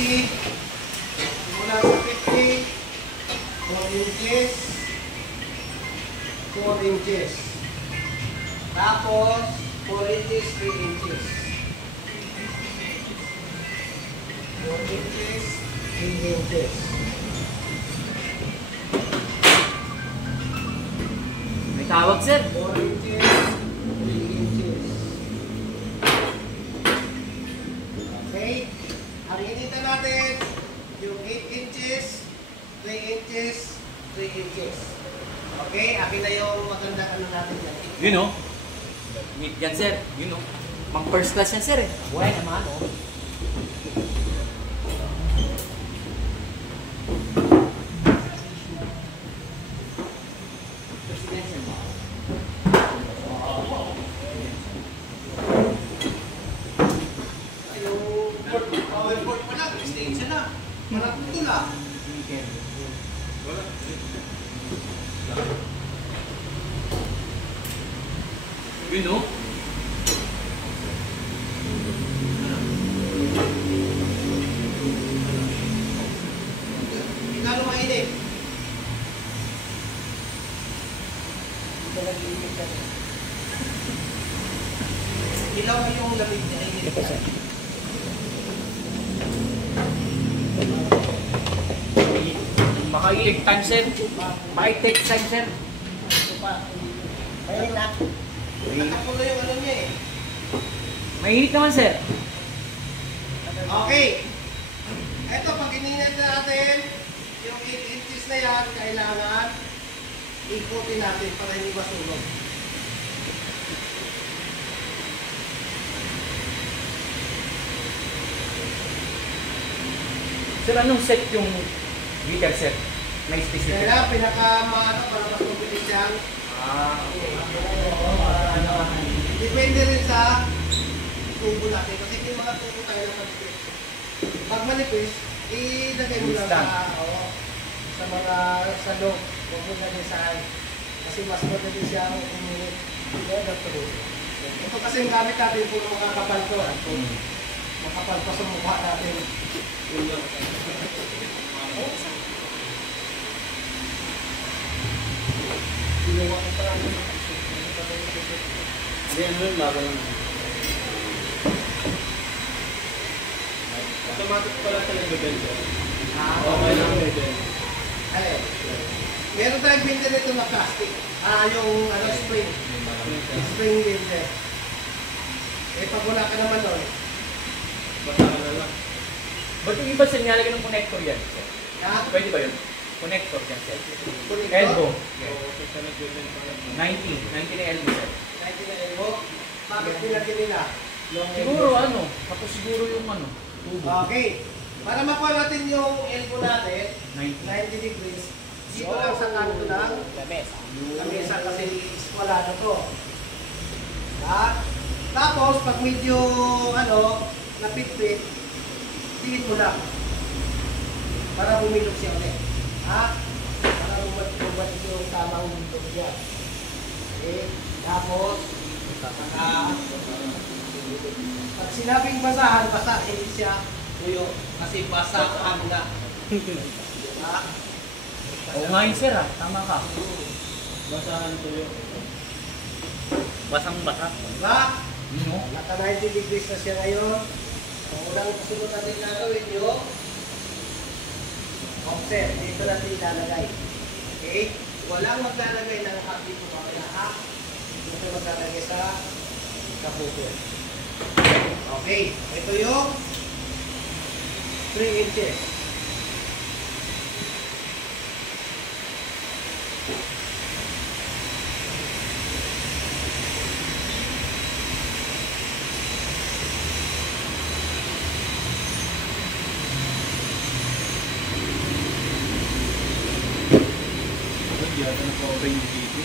mula sa 50, 4 inches, 4 inches. Tapos, 4 inches, 3 inches. 4 inches, 3 inches. May tawag, sir. 4 inches, 3 inches. Okay? Ang initan natin, yung 8 inches, 3 inches, 3 inches. Okay? Akin na yung magandang ano natin dyan. You know? Yan, sir. You know? Pang first class yan, sir, eh. Buhay naman, oh. Powerboard pa lang, extension na. Marap ito na. You know? Hindi na lumainit. Ilaw na yung lamig niya. Ito siya. Maka-take time, sir. Maka-take time, sir. Ito pa. Ayun na. Ako na yung ano niya eh. Mahihit naman, sir. Okay. Ito, pag ininit natin, yung 8 inches na yan, kailangan ikutin natin para hindi masunog. Sir, anong set yung heater, sir? May specific. Kaya pinaka-maano para mas mabilis yan. Depende rin sa tubo natin. Kasi yung mga tubo tayo ng manipis. Pag manipis, ilagay mo lang sa mga salog. Huwag mo lagay sa high. Kasi mas madali siya umunit. Ito kasi yung gamit natin puro makakapal to. Makapal pa sa mukha natin. Ginawa ko pa lang. Hindi, ano yung laban lang. Automatic pala talaga bento. Okay lang may bento. Alin? Meron tayong binder ito na plastic. Yung ano, spring. Spring binder. Eh, pag wala ka naman doon. Basta ka na lang. Ba't yung iba, sir, nilalagay ng connector yan, sir? Ha? Pwede ba yun? Connector yan, sir. Connector? Elbow. Okay, ka nagbibenta ka. 90 na elbow, sir. 90 na elbow. Bakit pinagin nila? Siguro, ano? Tapos siguro yung ano, tubo. Okay. Para makuha natin yung elbow natin, 90. 90 degrees, dito lang sa kanto ng lamesa kasi eskwalado to. Ha? Tapos, pag medyo, ano, napitpit, tingin mo lang. Para bumilog siya ulit. Ha? Para bumalik yung tamang bumilog niya. Okay? Tapos, pag sinabing basahan, basa, hindi siya tuyo. Kasi basahan na. Ha? Oo nga yun, sir, ah. Tama ka. Basahan tuyo. Basang-basa. Diba? No? Naka 90 degrees na siya ngayon. Ang unang kasunod natin gagawin nyo, offset. Dito natin ilalagay. Okay? Walang maglalagay ng hot dito mamaya ha. Dito maglalagay sa kaputin. Okay. Ito yung 3 inches. Hindi ata naka-orange dito.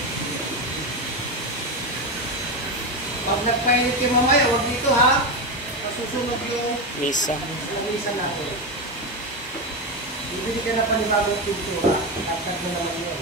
Pag nagpainit kayo mamaya, huwag dito ha. Masusunog yung Misa. misa natin. Bibili ka na panibagong pintura. Tatag mo naman yun.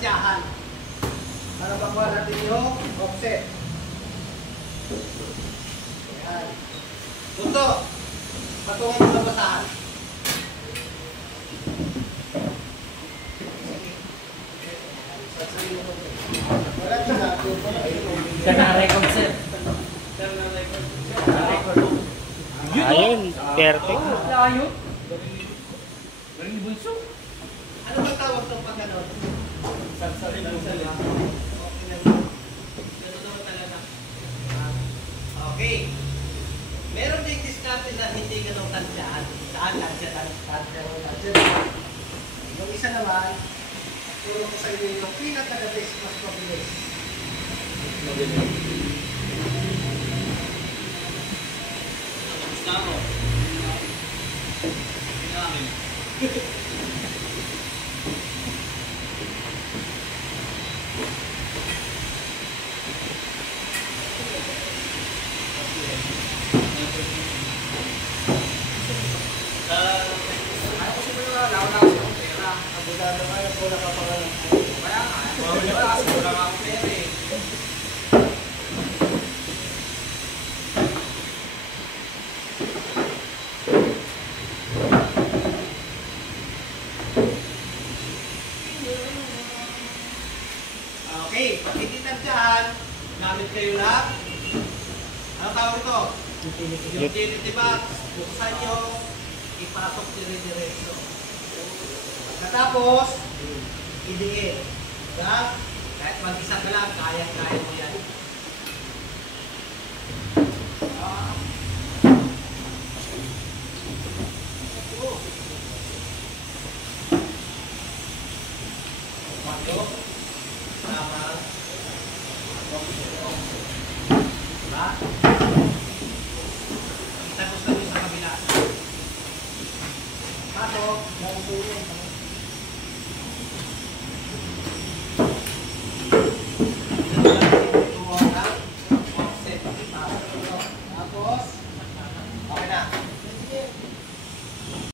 tansyahan. Para makuha natin yung offset. Ayan. Punto. Patungan mo sa basahan. Wala tinapos. Sir, naka-record, sir. Naka-record. Ayun, perfect. Layo. Galing ni Bunso. Ano ba tawag ng pag ano? Sarsarin lang sa left. Okay lang. Ganun naman talaga. Okay. Meron din diskarte na hindi ganun tansyahan. Saan tansya. Yung isa naman, puro ko sa inyo yung pinaka-the-best mas mabilis. Gusto mo? Pinamin. Ayaw ko siguro na wala kasi akong pera. Abulado nga yung pula kapangalan. Kaya nga, wala kasi wala nga akong pera eh. Okay, pag hindi tansyahan, gamit kayo lang. Ano tawag ito? Yung utility box, buksan nyo, ipasok dire-diretso. Pagkatapos, idiin. Diba? Kahit mag-isa ka lang, kaya-kaya mo yan. Bago, sama, diba? Itagos kami sa kabila. Pasok,